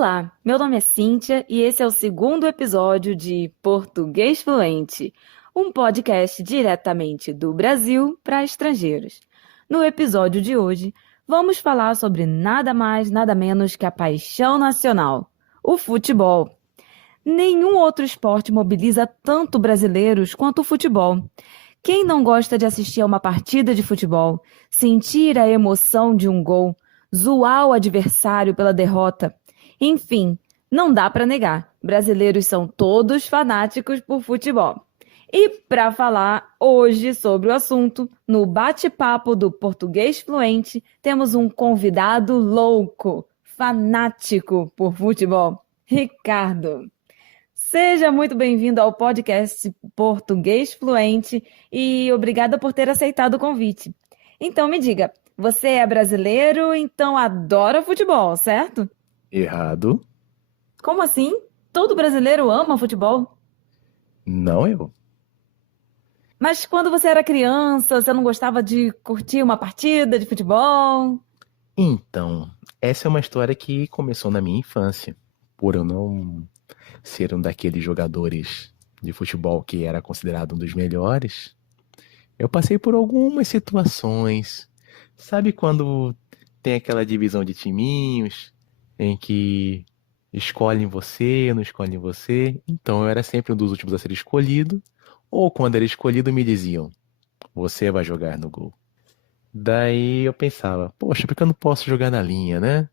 Olá, meu nome é Cíntia e esse é o segundo episódio de Português Fluente, um podcast diretamente do Brasil para estrangeiros. No episódio de hoje, vamos falar sobre nada mais, nada menos que a paixão nacional, o futebol. Nenhum outro esporte mobiliza tanto brasileiros quanto o futebol. Quem não gosta de assistir a uma partida de futebol, sentir a emoção de um gol, zoar o adversário pela derrota? Enfim, não dá para negar. Brasileiros são todos fanáticos por futebol. E para falar hoje sobre o assunto, no bate-papo do Português Fluente, temos um convidado louco, fanático por futebol, Ricardo. Seja muito bem-vindo ao podcast Português Fluente e obrigada por ter aceitado o convite. Então me diga, você é brasileiro, então adora futebol, certo? Errado. Como assim? Todo brasileiro ama futebol? Não eu. Mas quando você era criança, você não gostava de curtir uma partida de futebol? Então, essa é uma história que começou na minha infância. Por eu não ser um daqueles jogadores de futebol que era considerado um dos melhores, eu passei por algumas situações. Sabe quando tem aquela divisão de timinhos em que escolhem você, não escolhem você? Então eu era sempre um dos últimos a ser escolhido, ou quando era escolhido me diziam, você vai jogar no gol. Daí eu pensava, poxa, por que eu não posso jogar na linha, né?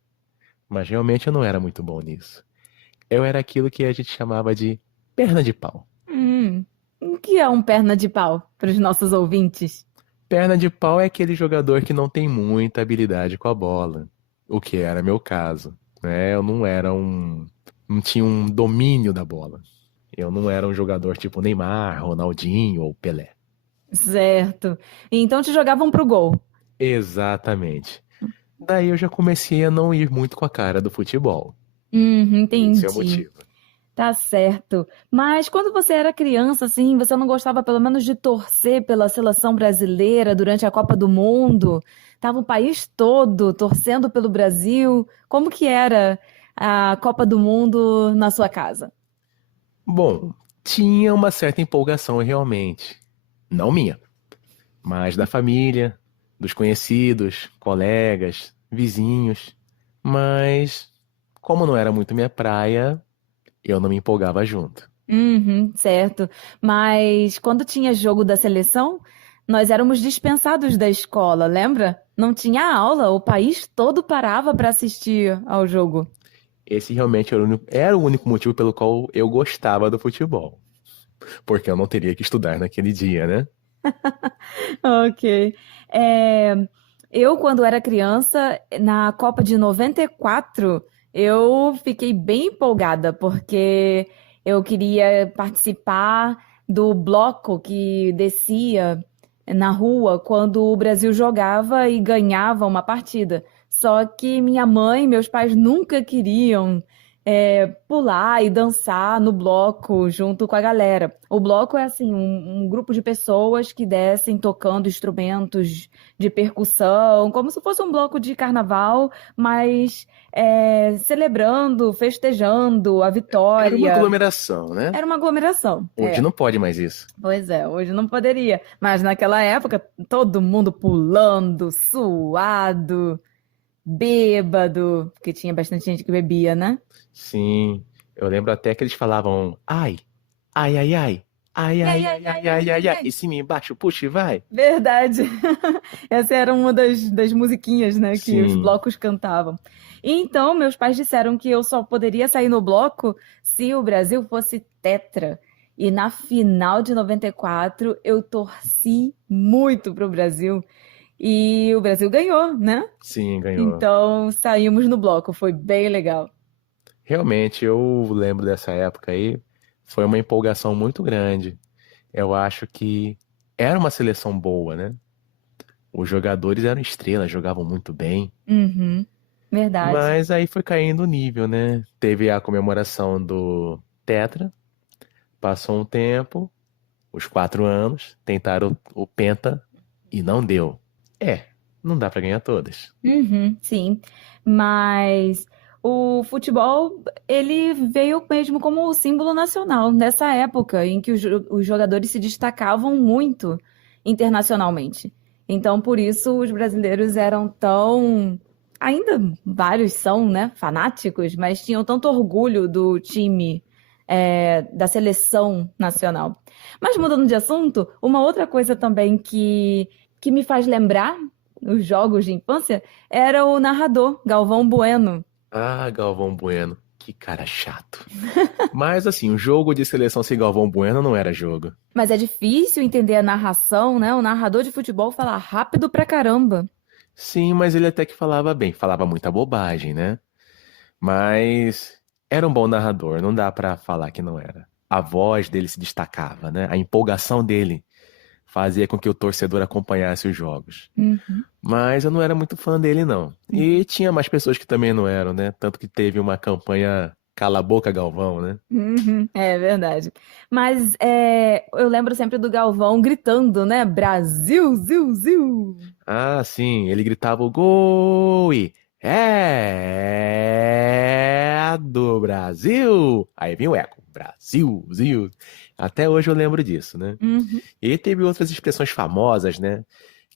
Mas realmente eu não era muito bom nisso. Eu era aquilo que a gente chamava de perna de pau. O que é um perna de pau para os nossos ouvintes? Perna de pau é aquele jogador que não tem muita habilidade com a bola, o que era meu caso, né? Eu não era não tinha um domínio da bola. Eu não era um jogador tipo Neymar, Ronaldinho ou Pelé. Certo. Então te jogavam pro gol. Exatamente. Daí eu já comecei a não ir muito com a cara do futebol. Esse é o Entendi. motivo. Tá certo. Mas quando você era criança, assim, você não gostava pelo menos de torcer pela seleção brasileira durante a Copa do Mundo? Tava o país todo torcendo pelo Brasil. Como que era a Copa do Mundo na sua casa? Bom, tinha uma certa empolgação realmente. Não minha, mas da família, dos conhecidos, colegas, vizinhos. Mas, como não era muito minha praia, eu não me empolgava junto. Uhum, certo. Mas quando tinha jogo da seleção, nós éramos dispensados da escola, lembra? Não tinha aula, o país todo parava para assistir ao jogo. Esse realmente era o único motivo pelo qual eu gostava do futebol. Porque eu não teria que estudar naquele dia, né? Ok. É, eu, quando era criança, na Copa de 94, eu fiquei bem empolgada, porque eu queria participar do bloco que descia na rua quando o Brasil jogava e ganhava uma partida. Só que minha mãe e meus pais nunca queriam pular e dançar no bloco junto com a galera. O bloco é assim, um grupo de pessoas que descem tocando instrumentos de percussão, como se fosse um bloco de carnaval, mas celebrando, festejando a Era uma vitória. aglomeração, né? Era uma aglomeração. Hoje não pode mais isso. Pois é, hoje não poderia. Mas naquela época, todo mundo pulando, suado, bêbado, porque tinha bastante gente que bebia, né? Sim, eu lembro até que eles falavam ai, ai, ai, ai, ai, Ai, ai, ai, ai, ai, ai, ai, ai, ai, ai, ai, ai. e cima e embaixo, puxa e vai. Verdade. Essa era uma das musiquinhas, né, que os Sim, blocos cantavam. E então, meus pais disseram que eu só poderia sair no bloco se o Brasil fosse tetra. E na final de 94, eu torci muito pro Brasil. E o Brasil ganhou, né? sim, ganhou. Então, saímos no bloco. Foi bem legal. Realmente, eu lembro dessa época aí, foi uma empolgação muito grande. Eu acho que era uma seleção boa, né? Os jogadores eram estrelas, jogavam muito bem. Uhum, verdade. Mas aí foi caindo o nível, né? Teve a comemoração do Tetra, passou um tempo, os 4 anos, tentaram o Penta e não deu. É, não dá pra ganhar todas. Uhum, sim. Mas o futebol, ele veio mesmo como símbolo nacional, nessa época em que os jogadores se destacavam muito internacionalmente. Então, por isso, os brasileiros eram tão... Ainda vários são, né, fanáticos, mas tinham tanto orgulho do time, da seleção nacional. Mas mudando de assunto, uma outra coisa também que me faz lembrar os jogos de infância era o narrador, Galvão Bueno. Ah, Galvão Bueno, que cara chato. Mas assim, um jogo de seleção sem Galvão Bueno não era jogo. Mas é difícil entender a narração, né? O narrador de futebol fala rápido pra caramba. Sim, mas ele até que falava bem, falava muita bobagem, né? Mas era um bom narrador, não dá pra falar que não era. A voz dele se destacava, né? A empolgação dele fazia com que o torcedor acompanhasse os jogos. Uhum. Mas eu não era muito fã dele, não. E tinha mais pessoas que também não eram, né? Tanto que teve uma campanha Cala a Boca Galvão, né? Uhum, é verdade. Mas eu lembro sempre do Galvão gritando, né? Brasil, ziu, ziu. Ah, sim, ele gritava o gol e é do Brasil. Aí vinha o eco, Brasil, Zil. Até hoje eu lembro disso, né? Uhum. E teve outras expressões famosas, né?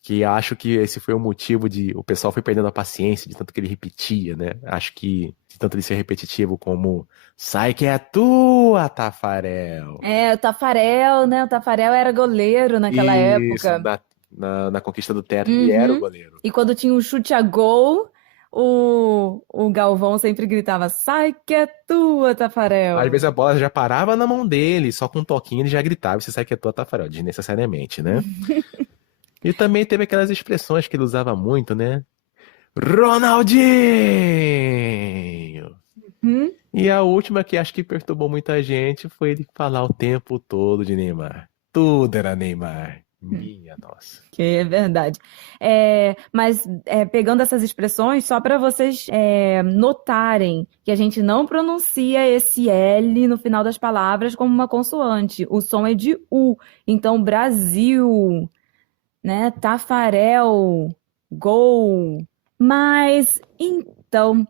Que acho que esse foi o motivo de o pessoal foi perdendo a paciência de tanto que ele repetia, né? Acho que de tanto ele ser repetitivo como sai que é tua, Tafarel. O Tafarel, né? O Tafarel era goleiro naquela Isso, época. na conquista do teto, ele era o Uhum. goleiro. E quando tinha um chute a gol, o Galvão sempre gritava: sai que é tua, Tafarel. Às vezes a bola já parava na mão dele, só com um toquinho ele já gritava, você sai que é tua, Tafarel, desnecessariamente, né? E também teve aquelas expressões que ele usava muito, né? Ronaldinho! Hum? E a última que acho que perturbou muita gente foi ele falar o tempo todo de Neymar. Tudo era Neymar. Minha nossa. Que é verdade. Mas pegando essas expressões, só para vocês notarem que a gente não pronuncia esse L no final das palavras como uma consoante. O som é de U. Então, Brasil, né? Tafarel, gol. Mas, então,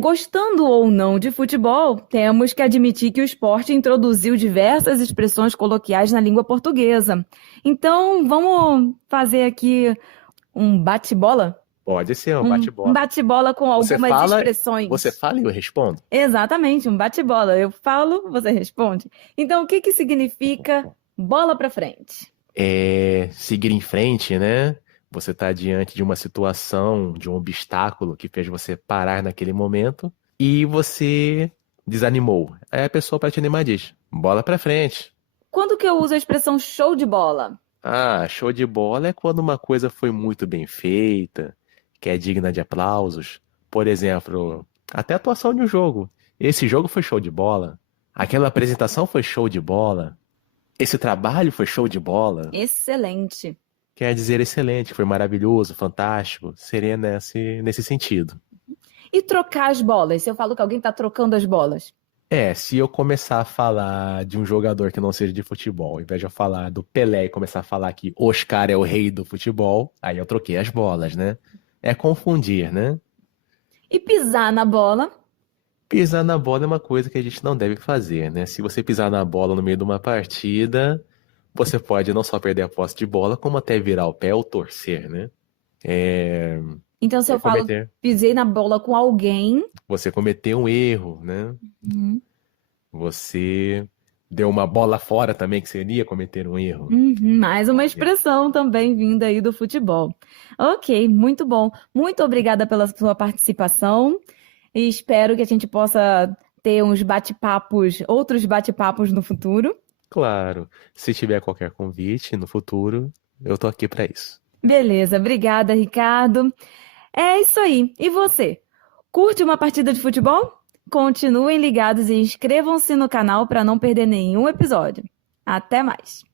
gostando ou não de futebol, temos que admitir que o esporte introduziu diversas expressões coloquiais na língua portuguesa. Então, vamos fazer aqui um bate-bola? Pode ser um Um bate-bola. bate-bola com Você algumas fala, expressões. você fala e eu respondo? Exatamente, um bate-bola. Eu falo, você responde. Então, o que que significa bola pra frente? Seguir em frente, né? Você está diante de uma situação, de um obstáculo que fez você parar naquele momento e você desanimou. Aí a pessoa para te animar diz: bola pra frente. Quando que eu uso a expressão show de bola? Ah, show de bola é quando uma coisa foi muito bem feita, que é digna de aplausos. Por exemplo, até a atuação de um jogo. Esse jogo foi show de bola. Aquela apresentação foi show de bola. Esse trabalho foi show de bola. Excelente. Quer dizer excelente, foi maravilhoso, fantástico. Seria nesse sentido. E trocar as bolas? Se eu falo que alguém tá trocando as bolas. Se eu começar a falar de um jogador que não seja de futebol, ao invés de eu falar do Pelé e começar a falar que Oscar é o rei do futebol, aí eu troquei as bolas, né? É confundir, né? E pisar na bola? Pisar na bola é uma coisa que a gente não deve fazer, né? Se você pisar na bola no meio de uma partida, você pode não só perder a posse de bola, como até virar o pé ou torcer, né? Então, se eu falo pisei na bola com alguém. Você cometeu um erro, né? Uhum. Você deu uma bola fora também, que seria cometer um erro. Uhum, mais uma expressão também vinda aí do futebol. Ok, muito bom. Muito obrigada pela sua participação. E espero que a gente possa ter uns bate-papos, outros bate-papos no futuro. Claro, se tiver qualquer convite no futuro, eu tô aqui para isso. Beleza, obrigada, Ricardo. É isso aí. E você? Curte uma partida de futebol? Continuem ligados e inscrevam-se no canal para não perder nenhum episódio. Até mais!